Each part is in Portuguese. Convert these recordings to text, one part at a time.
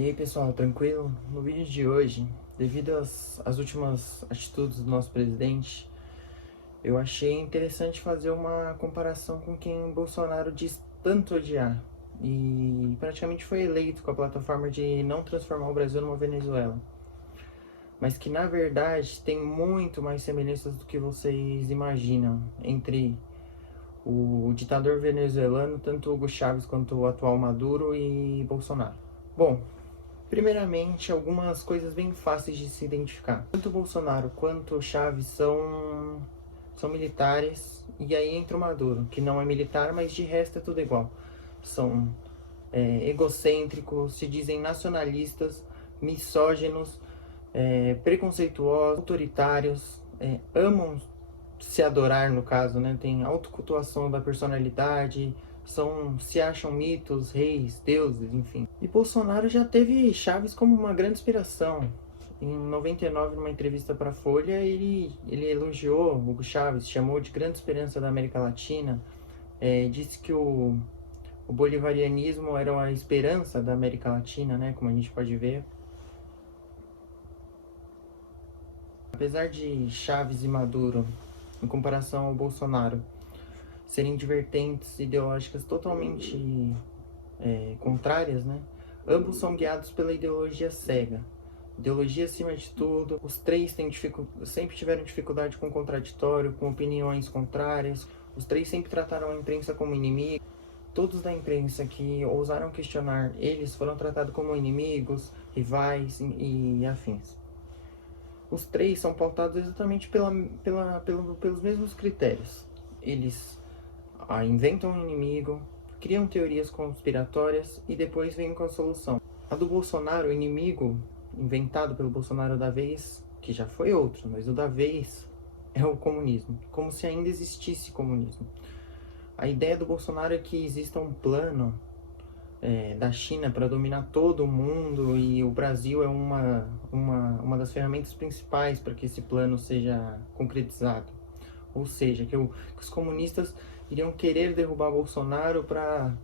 E aí pessoal, tranquilo? No vídeo de hoje, devido às últimas atitudes do nosso presidente, eu achei interessante fazer uma comparação com quem Bolsonaro diz tanto odiar e praticamente foi eleito com a plataforma de não transformar o Brasil numa Venezuela, mas que na verdade tem muito mais semelhanças do que vocês imaginam entre o ditador venezuelano, tanto Hugo Chávez quanto o atual Maduro e Bolsonaro. Bom, primeiramente, algumas coisas bem fáceis de se identificar. Tanto o Bolsonaro quanto o Chaves são militares, e aí entra o Maduro, que não é militar, mas de resto é tudo igual. São egocêntricos, se dizem nacionalistas, misóginos, preconceituosos, autoritários, amam se adorar, no caso, né? Tem autocultuação da personalidade, se acham mitos, reis, deuses, enfim. E Bolsonaro já teve Chaves como uma grande inspiração. Em 99, numa entrevista para a Folha, ele elogiou Hugo Chávez, chamou de grande esperança da América Latina, disse que o bolivarianismo era a esperança da América Latina, né, como a gente pode ver. Apesar de Chaves e Maduro, em comparação ao Bolsonaro, serem de vertentes ideológicas totalmente contrárias, né? Ambos são guiados pela ideologia cega. Ideologia acima de tudo. Os três sempre tiveram dificuldade com o contraditório, com opiniões contrárias. Os três sempre trataram a imprensa como inimigo. Todos da imprensa que ousaram questionar eles foram tratados como inimigos, rivais e afins. Os três são pautados exatamente pelos mesmos critérios. Eles inventam um inimigo, criam teorias conspiratórias e depois vêm com a solução. A do Bolsonaro, o inimigo inventado pelo Bolsonaro da vez, que já foi outro, mas o da vez é o comunismo, como se ainda existisse comunismo. A ideia do Bolsonaro é que exista um plano da China para dominar todo o mundo e o Brasil é uma das ferramentas principais para que esse plano seja concretizado. Ou seja, que os comunistas iriam querer derrubar Bolsonaro para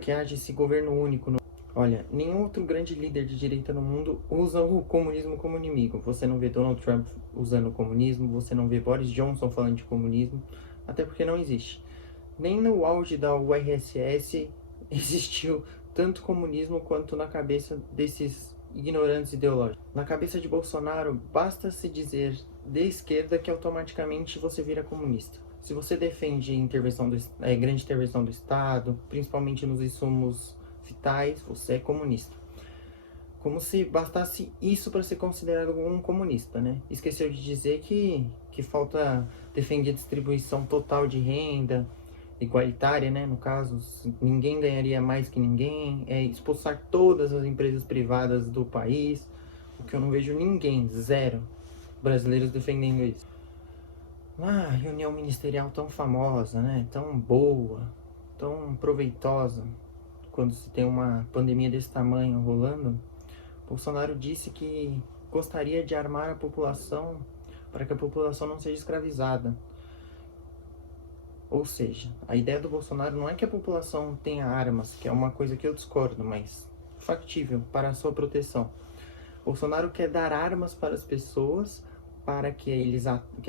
que haja esse governo único. Olha, nenhum outro grande líder de direita no mundo usa o comunismo como inimigo. Você não vê Donald Trump usando o comunismo, você não vê Boris Johnson falando de comunismo, até porque não existe. Nem no auge da URSS existiu tanto comunismo quanto na cabeça desses ignorantes ideológicos. Na cabeça de Bolsonaro, basta se dizer de esquerda que automaticamente você vira comunista. Se você defende grande intervenção do Estado, principalmente nos insumos vitais, você é comunista. Como se bastasse isso para ser considerado um comunista, né? Esqueceu de dizer que falta defender a distribuição total de renda, igualitária, né? No caso, ninguém ganharia mais que ninguém, expulsar todas as empresas privadas do país, o que eu não vejo ninguém, zero, brasileiros defendendo isso. Ah, reunião ministerial tão famosa, né? Tão boa, tão proveitosa, quando se tem uma pandemia desse tamanho rolando. Bolsonaro disse que gostaria de armar a população para que a população não seja escravizada. Ou seja, a ideia do Bolsonaro não é que a população tenha armas, que é uma coisa que eu discordo, mas factível para a sua proteção. Bolsonaro quer dar armas para as pessoas para que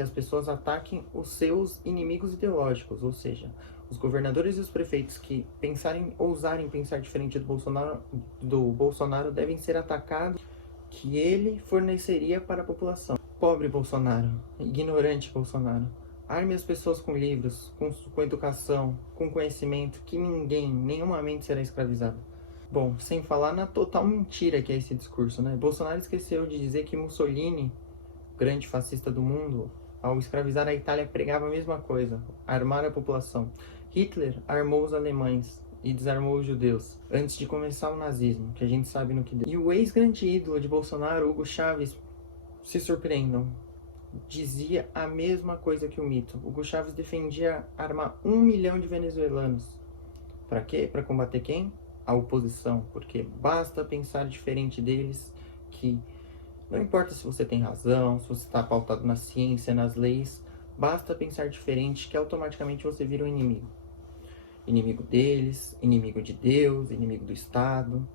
as pessoas ataquem os seus inimigos ideológicos, ou seja, os governadores e os prefeitos que ousarem pensar diferente do Bolsonaro devem ser atacados, que ele forneceria para a população. Pobre Bolsonaro, ignorante Bolsonaro. Arme as pessoas com livros, com educação, com conhecimento, que nenhuma mente será escravizada. Bom, sem falar na total mentira que é esse discurso, né? Bolsonaro esqueceu de dizer que Mussolini, grande fascista do mundo, ao escravizar a Itália, pregava a mesma coisa, armar a população. Hitler armou os alemães e desarmou os judeus, antes de começar o nazismo, que a gente sabe no que deu. E o ex-grande ídolo de Bolsonaro, Hugo Chávez, se surpreendam, dizia a mesma coisa que o mito. Hugo Chávez defendia armar 1 milhão de venezuelanos. Para quê? Para combater quem? A oposição. Porque basta pensar diferente deles, que não importa se você tem razão, se você está pautado na ciência, nas leis, basta pensar diferente que automaticamente você vira um inimigo. Inimigo deles, inimigo de Deus, inimigo do Estado.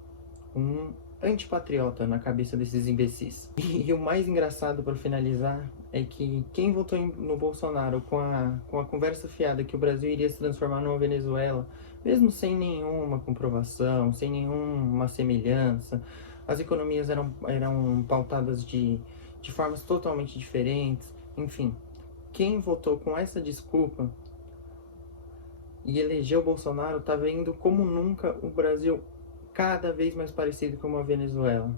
um antipatriota na cabeça desses imbecis. E o mais engraçado, para finalizar, é que quem votou no Bolsonaro com a conversa fiada que o Brasil iria se transformar numa Venezuela, mesmo sem nenhuma comprovação, sem nenhuma semelhança, as economias eram pautadas de formas totalmente diferentes, enfim. Quem votou com essa desculpa e elegeu o Bolsonaro tá vendo como nunca o Brasil cada vez mais parecido com uma Venezuela.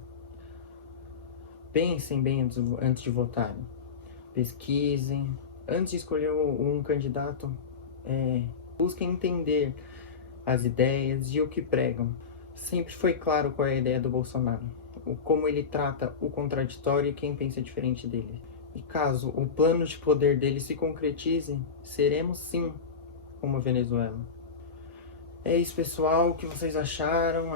Pensem bem antes de votarem. Pesquisem. Antes de escolher um candidato, busquem entender as ideias e o que pregam. Sempre foi claro qual é a ideia do Bolsonaro, como ele trata o contraditório e quem pensa diferente dele. E caso o plano de poder dele se concretize, seremos sim uma Venezuela. É isso, pessoal. O que vocês acharam?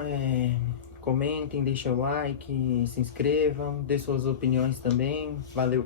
Comentem, deixem o like, se inscrevam, dê suas opiniões também. Valeu!